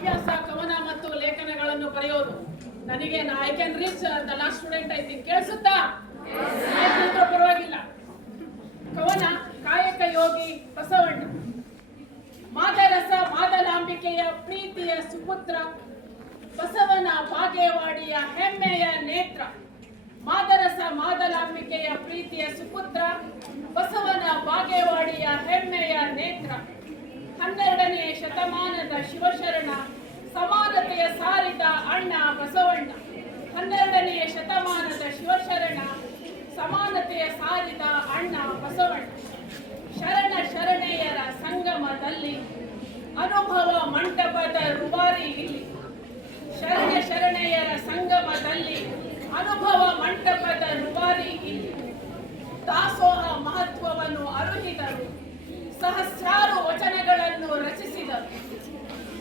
ಹವ್ಯಾಸ ಕವನ ಮತ್ತು ಲೇಖನಗಳನ್ನು ಬರೆಯೋದು. ನನಗೆ I can reach the last student I think. ಕೇಳಿಸುತ್ತಾ? ಪರವಾಗಿಲ್ಲ. ಕವನ ಕಾಯಕ ಯೋಗಿ ಬಸವಣ್ಣ. ಮಾದರಸ ಮಾದಲಾಂಬಿಕೆಯ ಪ್ರೀತಿಯ ಸುಪುತ್ರ, ಬಸವನ ಬಾಗೇವಾಡಿಯ ಹೆಮ್ಮೆಯ ನೇತ್ರ. ಮಾದರಸ ಮಾದಲಾಂಬಿಕೆಯ ಪ್ರೀತಿಯ ಸುಪುತ್ರ, ಬಸವನ ಬಾಗೇವಾಡಿಯ ಹೆಮ್ಮೆಯ ನೇತ್ರ. 12ನೇ ಶತಮಾನದ ಶಿವಶರಣ, ಸಮಾನತೆಯ ಸಾರಿದ ಅಣ್ಣ ಬಸವಣ್ಣ. 12ನೇ ಶತಮಾನದ ಶಿವಶರಣ, ಸಮಾನತೆಯ ಸಾರಿದ ಅಣ್ಣ ಬಸವಣ್ಣ. ಶರಣ ಶರಣೆಯರ ಸಂಗಮದಲ್ಲಿ ಅನುಭವ ಮಂಟಪದ ರೂವಾರಿ ಇಲ್ಲಿ. ಶರಣ ಶರಣೆಯರ ಸಂಗಮದಲ್ಲಿ ಅನುಭವ ಮಂಟಪದ ರೂವಾರಿ ಇಲ್ಲಿ. ದಾಸೋಹ ಮಹತ್ವವನ್ನು ಅರುಹಿದರು, ಸಹಸ್ರಾರು ವಚನಗಳನ್ನು ರಚಿಸಿದರು.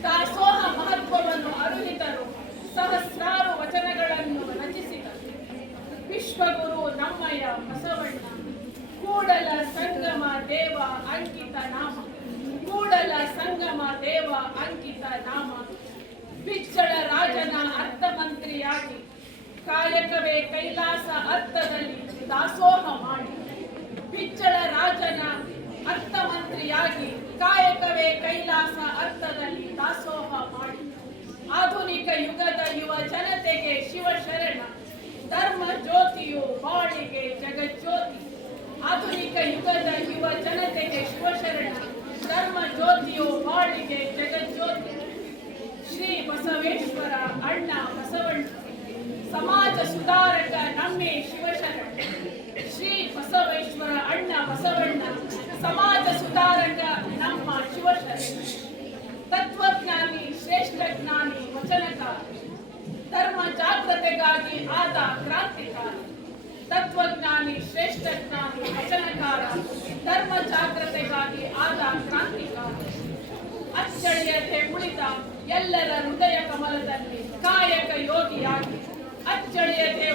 ದಾಸೋಹ ಮಹತ್ವವನ್ನು ಅರುಹಿದರು, ಸಹಸ್ರಾರು ವಚನಗಳನ್ನು ರಚಿಸಿದರು. ವಿಶ್ವಗುರು ನಮ್ಮಯ ಬಸವಣ್ಣ, ಕೂಡಲ ಸಂಗಮ ದೇವ ಅಂಕಿತ ನಾಮ. ಕೂಡಲ ಸಂಗಮ ದೇವ ಅಂಕಿತ ನಾಮ. ಬಿಚ್ಚಳ ರಾಜನ ಅರ್ಥಮಂತ್ರಿಯಾಗಿ ಕಾಯಕವೇ ಕೈಲಾಸ ಅರ್ಥದಲ್ಲಿ ದಾಸೋಹ ಮಾಡಿ. ಬಿಚ್ಚಳ ರಾಜನ ಅರ್ಥಮಂತ್ರಿಯಾಗಿ ಕಾಯಕವೇ ಕೈಲಾಸ ಅರ್ಥದಲ್ಲಿ ದಾಸೋಹ ಮಾಡಿ. ಆಧುನಿಕ ಯುಗದ ಯುವ ಜನತೆಗೆ ಶಿವಶರಣ, ಧರ್ಮ ಜ್ಯೋತಿಯು ಬಾಳಿಗೆ ಜಗಜ್ಯೋತಿ. ಆಧುನಿಕ ಯುಗದ ಯುವ ಜನತೆಗೆ ಶಿವಶರಣ, ಧರ್ಮ ಜ್ಯೋತಿಯು ಬಾಳಿಗೆ ಜಗಜ್ಯೋತಿ. ಶ್ರೀ ಬಸವೇಶ್ವರ ಅಣ್ಣ ಬಸವಣ್ಣ, ಸಮಾಜ ಸುಧಾರಕ ನಮ್ಮೇ ಶಿವಶರಣ. ಶ್ರೀ ಬಸವೇಶ್ವರ ಅಣ್ಣ ಬಸವಣ್ಣ, ಸಮಾಜ ಸುಧಾರಕ ನಮ್ಮ ಶಿವಶರಣ. ತತ್ವಜ್ಞಾನಿ ಶ್ರೇಷ್ಠ ಜ್ಞಾನಿ ವಚನಕಾರ, ಧರ್ಮ ಜಾಗೃತೆಗಾಗಿ ಆದ ಕ್ರಾಂತಿಕಾರ. ತತ್ವಜ್ಞಾನಿ ಶ್ರೇಷ್ಠ ಜ್ಞಾನಿ ವಚನಕಾರ, ಧರ್ಮ ಜಾಗೃತೆಗಾಗಿ ಆದ ಕ್ರಾಂತಿಕಾರ. ಅಚ್ಚಳಿಯದೆ ಉಳಿದ ಎಲ್ಲರ ಹೃದಯ ಕಮಲದಲ್ಲಿ ಕಾಯಕ ಯೋಗಿಯಾಗಿ. ಅಚ್ಚಳಿಯದೆ